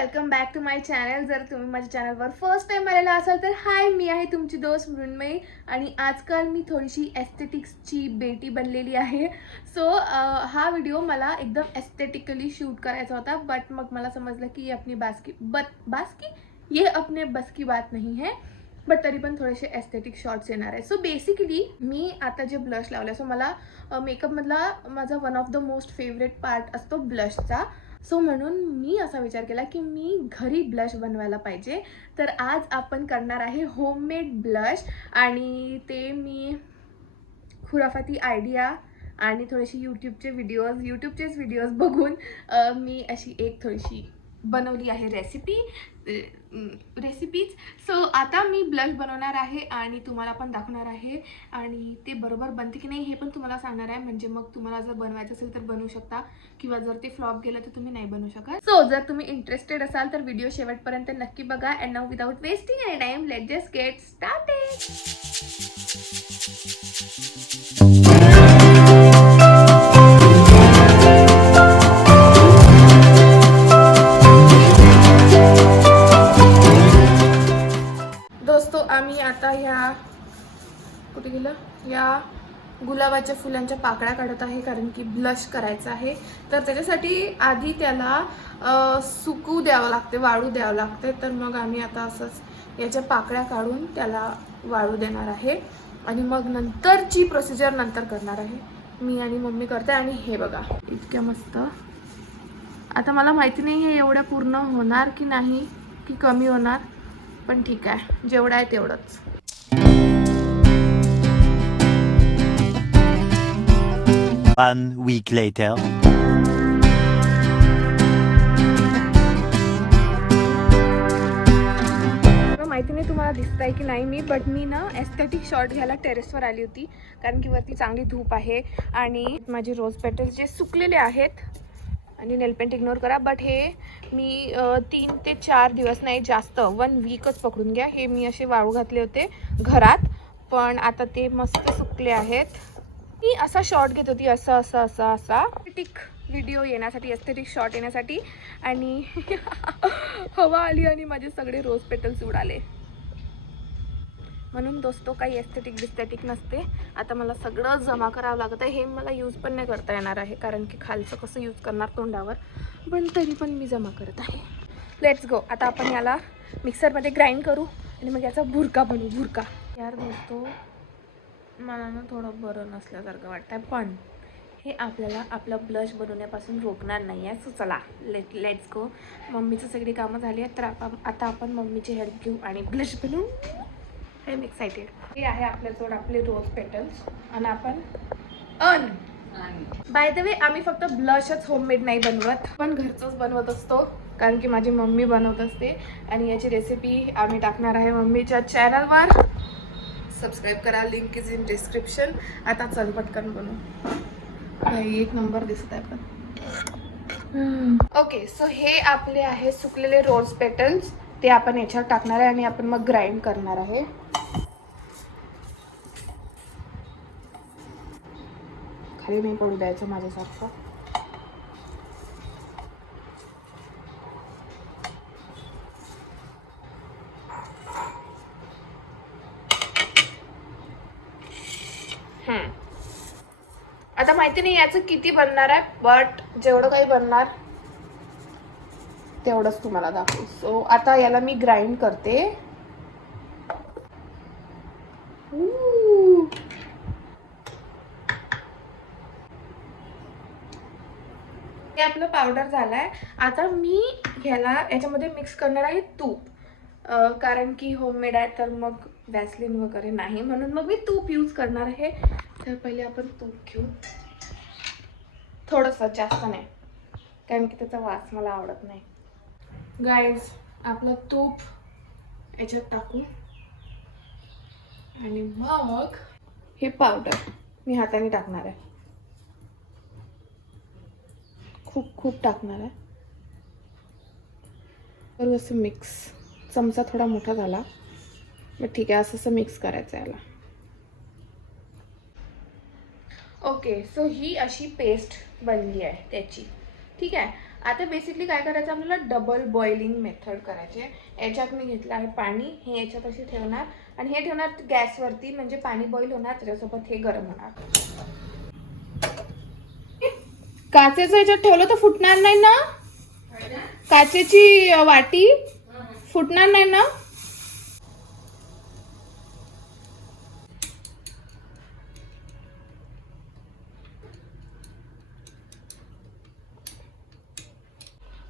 Welcome back to my channel. जर तुम्ही माझ्या चॅनलवर फर्स्ट टाइम आलेला असाल तर हाय, मी आहे तुमची दोस्त मृण्मयी आणि आजकाल मी थोडीशी एस्थेटिक्सची बेटी बनलेली आहे. सो हा व्हिडिओ मला एकदम एस्थेटिकली शूट करायचा होता, बट मग मला समजलं की ये अपने बस की बात नहीं है. बट तरी पण थोडेसे एस्थेटिक शॉर्ट्स येणार आहे. सो बेसिकली मी आता जे ब्लश लावलं, सो मला मेकअपमधला माझा one of the most favourite part असतो ब्लशचा. सो म्हणून मी असा विचार केला की मी घरी ब्लश बनवायला पाहिजे. तर आज आपण करणार आहे होममेड ब्लश आणि ते मी खुराफाती आयडिया आणि थोडीशी यूट्यूबचेच व्हिडिओज बघून मी अशी एक थोडीशी बनवली आहे रेसिपीज. सो आता मी ब्लश बनवणार आहे आणि तुम्हाला पण दाखवणार आहे आणि ते बरोबर बनते की नाही हे पण तुम्हाला सांगणार आहे. म्हणजे मग तुम्हाला जर बनवायचं असेल तर बनवू शकता किंवा जर ते फ्लॉप गेलं तर तुम्ही नाही बनवू शकत. सो जर तुम्ही इंटरेस्टेड असाल तर व्हिडिओ शेवटपर्यंत नक्की बघा. And now without wasting any time let's just get started. आम्ही आता ह्या कुठे गेलं या गुलाबाच्या फुलांच्या पाकळ्या काढत आहे कारण की ब्लश करायचं आहे. तर त्याच्यासाठी आधी त्याला सुकू द्यावं लागते, वाळू द्यावं लागते. तर मग आम्ही आता असंच याच्या पाकळ्या काढून त्याला वाळू देणार आहे आणि मग नंतरची प्रोसिजर नंतर करणार आहे. मी आणि मम्मी करते. आणि हे बघा इतक्या मस्त. आता मला माहिती नाही हे एवढ्या पूर्ण होणार की नाही की कमी होणार, पण ठीक आहे, जेवढं आहे तेवढंच. One week later. माहिती नाही तुम्हाला दिसत आहे की नाही बट मी ना एस्थेटिक शॉट घ्यायला टेरेसवर आली होती कारण की वरती चांगली धूप आहे आणि माझे रोज पेटल्स जे सुकलेले आहेत आणि नेलपेंट इग्नोर करा, बट हे मी 3 ते 4 दिवस नाही जास्त 1 वीकच पकडून घ्या. हे मी असे वाळू घातले होते घरात, पण आता ते मस्त सुकले आहेत. मी असा शॉट घेत होती असा एस्थेटिक व्हिडिओ येण्यासाठी, एस्थेटिक शॉट येण्यासाठी आणि हवा आली आणि माझे सगळे रोज पेटल्स उडाले. म्हणून दोस्तो काही एस्थेटिक नसते. आता मला सगळं जमा करावं लागत आहे. हे मला यूज पण नाही करता येणार आहे कारण की खालचं कसं यूज करणार तोंडावर, पण तरी पण मी जमा करत आहे. Let's go. आता आपण याला मिक्सरमध्ये ग्राइंड करू आणि मग याचा भुरका बनवू. भुरका यार दोस्तो, मला ना थोडं बरं नसल्यासारखं वाटतं आहे, पण हे आपल्याला आपलं ब्लश बनवण्यापासून रोखणार नाही आहे. सो चला लेट्स गो. मम्मीचं सगळी कामं झाली आहेत तर आता आपण मम्मीची हेल्प घेऊ आणि ब्लश बनवू. I am excited. हे आहे आपल्याजवळ आपले रोज पेटल्स आणि आपण बाय द वे आम्ही फक्त ब्लशच होममेड नाही बनवत, पण घरचंच बनवत असतो कारण की माझी मम्मी बनवत असते आणि याची रेसिपी आम्ही टाकणार आहे मम्मीच्या चॅनलवर. सबस्क्राईब करा, लिंक इज इन डिस्क्रिप्शन. आता चल पटकन बनवू. एक नंबर दिसत आहे पण. ओके, सो हे आपले आहे सुकलेले रोज पेटल्स. ते आपण याच्यावर टाकणार आहे आणि आपण मग ग्राइंड करणार आहे. खाली नाही पडू द्यायचं माझ्यासारखं. आता माहिती नाही याचं किती बनणार आहे, बट जेवढं काही बनणार तेवढंच तुम्हाला दाखवू. सो आता याला मी ग्राइंड करते. हे आपलं पावडर झालाय. आता मी याच्यामध्ये मिक्स करणार आहे तूप, कारण की होममेड आहे तर मग वॅसलीन वगैरे नाही, म्हणून मग मी तूप यूज करणार आहे. तर पहिले आपण तूप घेऊ, थोडंसं, जास्त नाही कारण की त्याचा वास मला आवडत नाही. गाईज, आपलं तूप याच्यात टाकू आणि मग हे पावडर मी हाताने टाकणार आहे. खूप टाकणार आहे. तर असं मिक्स, चमचा थोडा मोठा झाला मग ठीक आहे, असं मिक्स करायचं याला. ओके, सो ही अशी पेस्ट बनली आहे त्याची. ठीक आहे. आता बेसिकली काय करायचं आपल्याला, डबल बॉइलिंग मेथड करायची आहे. याच्यात मी घेतलं आहे पाणी, हे याच्यात अशी ठेवणार आणि हे ठेवणार गॅसवरती, म्हणजे पाणी बॉईल होणार, त्याच्यासोबत हे गरम होणार. काचेचं याच्यात ठेवलं तर फुटणार नाही ना? काचेची वाटी फुटणार नाही ना?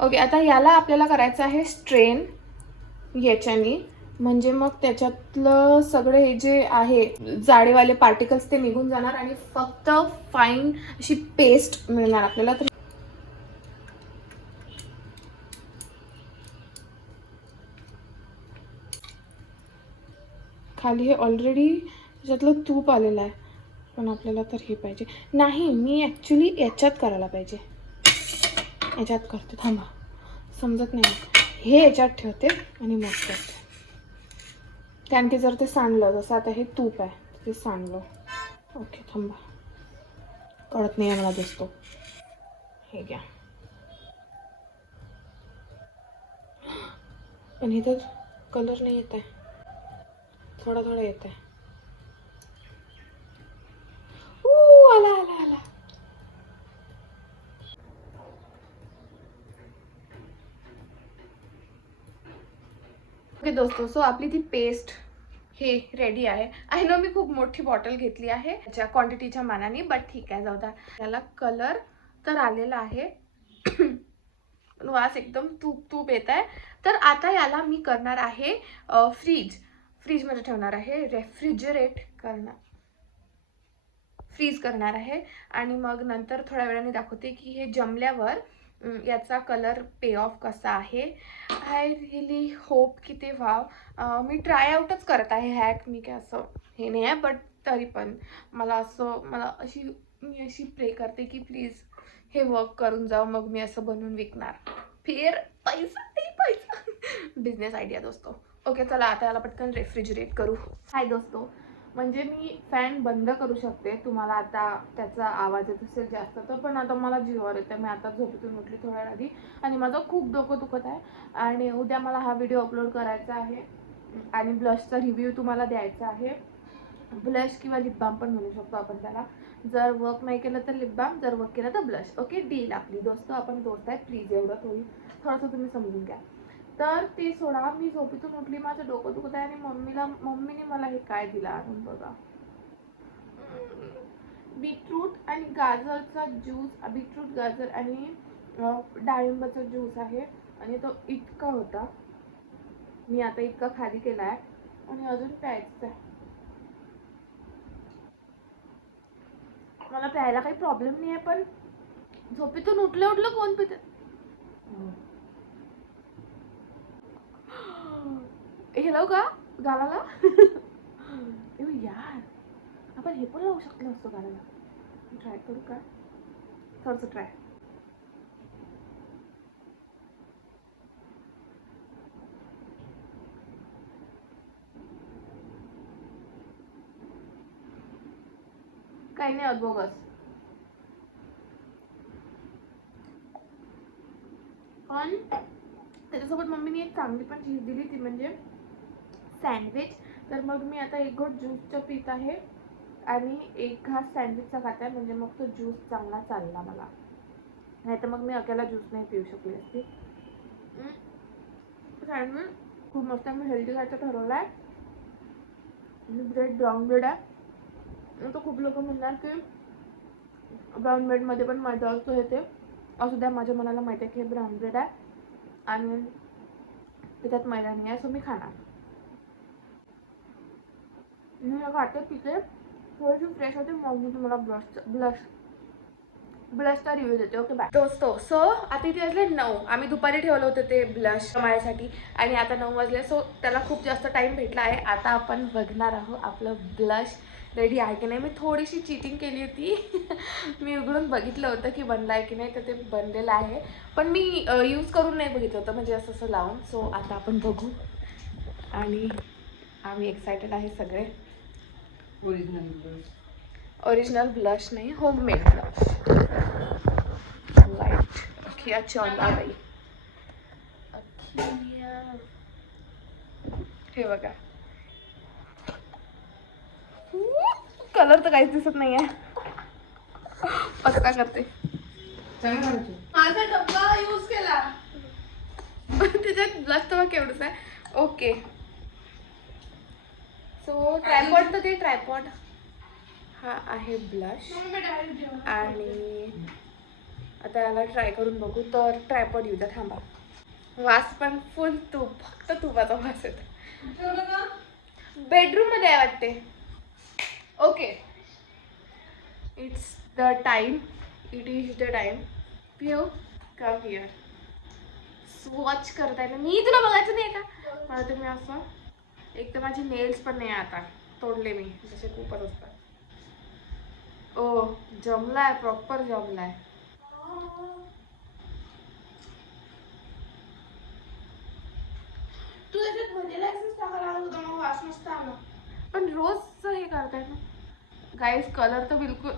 ओके, आता याला आपल्याला करायचं आहे स्ट्रेन याच्यानी, म्हणजे मग त्याच्यातलं सगळे हे जे आहे जाडेवाले पार्टिकल्स ते निघून जाणार आणि फक्त फाईन अशी पेस्ट मिळणार आपल्याला. तर खाली हे ऑलरेडी त्याच्यातलं तूप आलेलं आहे, पण आपल्याला तर हे पाहिजे नाही. मी ॲक्च्युली याच्यात करायला पाहिजे, याच्यात करते, थांबा, समजत नाही. हे याच्यात ठेवते आणि मग करते, कारण की जर ते सांडलं, जसं आता हे तूप आहे ते सांडलं. ओके थांबा, कळत नाही आहे मला दिसतो. हे घ्या, पण इथं कलर नाही येत आहे, थोडा थोडा येत आहे. आला आला आला. ओके दोस्तों, सो आपली ती पेस्ट हे रेडी आहे. आय नो मी खूप मोठी बॉटल घेतली आहे त्याच्या क्वांटिटीच्या मानाने, बट ठीक आहे, जाऊ द्या. त्याला कलर तर आलेला आहे, वास एकदम तूप तूप येत आहे. तर आता याला मी करणार आहे फ्रीजमध्ये ठेवणार आहे, फ्रीज करणार आहे. आणि मग नंतर थोड्या वेळाने दाखवते की हे जमल्यावर याचा कलर पे ऑफ कसा आहे. आय रिअली होप की ते व्हाव. मी ट्राय आउटच करत आहे हॅक, मी काय असं हे नाही आहे, बट तरी पण मी अशी प्रे करते की प्लीज हे वर्क करून जाऊ, मग मी असं बनवून विकणार, फिर पैसा बिझनेस आयडिया दोस्तों. ओके चला, आता याला पटकन रेफ्रिजरेट करू. हाय दोस्तों, म्हणजे मी फॅन बंद करू शकते, तुम्हाला आता त्याचा आवाज येत असेल जास्त तर, पण आता मला जीवावर येतं. मी आता झोपेतून उठली थोड्या आधी आणि माझं खूप डोकं दुखत आहे आणि उद्या मला हा व्हिडिओ अपलोड करायचा आहे आणि ब्लशचा रिव्ह्यू तुम्हाला द्यायचा आहे. ब्लश किंवा लिप बाम पण म्हणू शकतो आपण त्याला. जर वर्क नाही केलं तर लिप बाम, जर वर्क केलं तर ब्लश. ओके डील आपली दोस्त, आपण दोस्त आहे, प्लीज एवढं थोडंसं तुम्ही समजून घ्या. तर ते सोडा, मी झोपेतून उठली, माझं डोकं दुखत आहे आणि मम्मीने मला हे काय दिलं आणून बघा, बीटरूट आणि गाजरचा ज्यूस, बीटरूट गाजर आणि डाळिंबाचा ज्यूस आहे आणि तो इतका होता. मी आता इतका खाली केला आहे आणि अजून प्यायचं आहे. मला प्यायला काही प्रॉब्लेम नाही आहे, पण झोपेतून उठलं कोण पितं. हे लावू का गालाला? यार, आपण हे पण लावू शकलो असतो गालाला. ट्राय करू का, थोडंसं ट्राय. काही नाही होत बोगस. पण त्याच्यासोबत मम्मीने एक चांगली पण चीज दिली, ती म्हणजे सँडविच. तर मग मी आता एक घोट ज्यूसचं पीत आहे आणि एक घास सँडविचचा खात आहे, म्हणजे मग तो ज्यूस चांगला चालला मला, नाही तर मग मी अकेला ज्यूस नाही पिऊ शकली असती. सँडविच खूप मस्त आहे, मी हेल्दी खायचं ठरवलं आहे. ब्रेड ब्राऊन ब्रेड आहे, तो खूप लोक म्हणणार की ब्राऊन ब्रेडमध्ये पण मैदा असतो, हे ते असू द्या, माझ्या मनाला माहिती आहे की हे ब्राऊन ब्रेड आहे आणि त्याच्यात मैदा नाही आहे, सो मी खाणार. मी खाते पिते, थोडीशी फ्रेश होते, मग मी तुम्हाला ब्लशचा रिव्ह्यू देते. ओके बाय दोस्तों. सो आता इथे वाजले 9, आम्ही दुपारी ठेवलं होतं ते ब्लश माझ्यासाठी आणि आता 9 वाजले. सो त्याला खूप जास्त टाईम भेटला आहे. आता आपण बघणार आहोत आपलं ब्लश रेडी आहे की नाही. मी थोडीशी चीटिंग केली होती. मी उघडून बघितलं होतं की बनलं आहे की नाही, तर ते बनलेलं आहे, पण मी यूज करून नाही बघितलं होतं, म्हणजे असं लावून. सो आता आपण बघू आणि आम्ही एक्सायटेड आहे सगळे. ओरिजिनल ब्लश नाही, होममेड ब्लश लाईट. अख्खिया चौला बाई. अख्खिया. हे बघा, कलर तर काहीच दिसत नाहीये. पक्का करते. माझा डब्बा यूज केला. त्याच्यात ब्लश तर केवढंच आहे. ओके, सो ट्रायपॉड तर ते ट्रायपॉड हा आहे ब्लश. आणि आता याला ट्राय करून बघू. तर ट्रायपॉड येऊ द्या, थांबा. वास पण फुल तूप, फक्त तुपाचा वास येतो. बेडरूम मध्ये आहे वाटते. Okay, it's the time. It is the time. पिओ कम हिअर. स्वॉच करताय ना. मी तुला बघायचं नाही का? मला तुम्ही असं, एक तर माझे नेल्स पण नाही आता, तोडले मी जसे खूपच असतात. ओ जमलाय, प्रॉपर जमलाय. तू त्याच्यात व्हॅनिला एसेन्स टाकायला लागला होता, मग वास मस्त आला. पण रोज हे करताय ना गाईस. कलर तर बिलकुल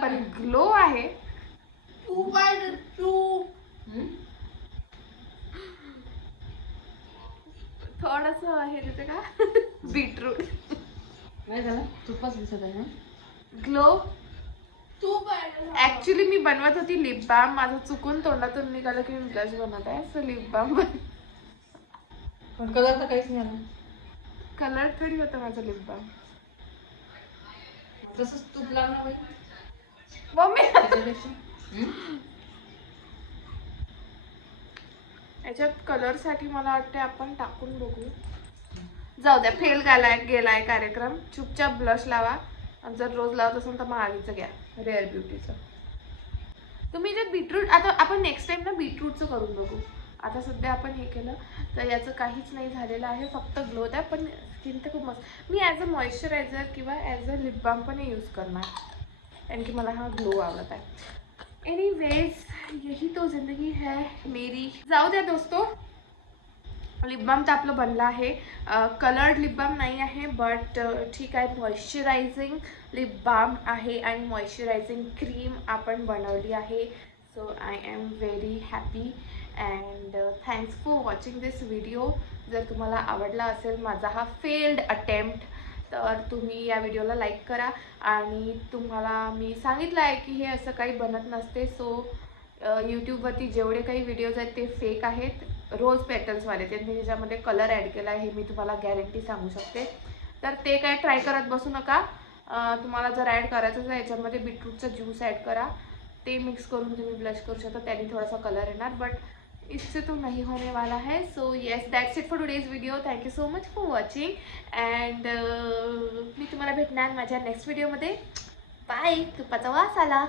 पण ग्लो आहे. तू काय तू थोडस हे देते का? बीटरूट नाही झालं, तुपच दिसत आहे. ग्लो. ऍक्च्युली मी बनवत होती लिप बाम. माझं चुकून तोंडातून निघालं की मी ब्लश बनवत आहे. So lip balm. पण कलर तर काहीच नाही आला. कलर थोडी होतं माझं लिप बाम. तसंच तूप लावणार बाई मम्मी त्याच्यापेक्षा. याच्यात कलर साठी मला वाटते आपण टाकून बघू. जाऊ द्या, फेल गेलाय कार्यक्रम. चुपचाप ब्लश लावा. आणि जर रोज लावत असेल तर मग आधीचं घ्या, रेअर ब्युटीचं. तुम्ही याच्यात बीटरूट, आता आपण नेक्स्ट टाइम ना बीटरूटचं करून बघू. आता सध्या आपण हे केलं तर याचं काहीच नाही झालेलं आहे, फक्त ग्लो आहे. पण स्किन तर खूप मस्त. मी ॲज अ मॉइश्चरायझर किंवा ॲज अ लिप बाम पण यूज करणार, कारण की मला हा ग्लो आवडत आहे. एनीवेज, यही तो जिंदगी है मेरी. जाऊ द्या दोस्तों, लिप बाम तर आपलं बनलं आहे. कलर्ड लिप बाम नाही आहे, बट ठीक आहे. मॉइश्चरायझिंग लिप बाम आहे आणि मॉइश्चरायझिंग क्रीम आपण बनवली आहे. So I am very happy and thanks for watching this video. जर तुम्हाला आवडला असेल माझा हा फेल्ड अटेम्प्ट, तर तुम्ही या व्हिडिओला लाईक करा. आणि तुम्हाला मी सांगितलं आहे की हे असं काही बनत नसते. सो यूट्यूबवरती जेवढे काही व्हिडिओज आहेत ते फेक आहेत, रोज पेटल्सवाले. ते मी त्याच्यामध्ये कलर ॲड केला आहे, हे मी तुम्हाला गॅरंटी सांगू शकते. तर ते काय ट्राय करत बसू नका. तुम्हाला जर ॲड करायचं तर याच्यामध्ये बीटरूटचा ज्यूस ॲड करा. ते मिक्स करून तुम्ही ब्लश करू शकता, त्याने थोडासा कलर येणार. बट इससे तो नहीं होने वाला है. So yes, that's it for today's video. Thank you so much for watching. And मी तुम्हाला भेटणार माझ्या नेक्स्ट व्हिडिओमध्ये. बाय. तुपाचा वास आला.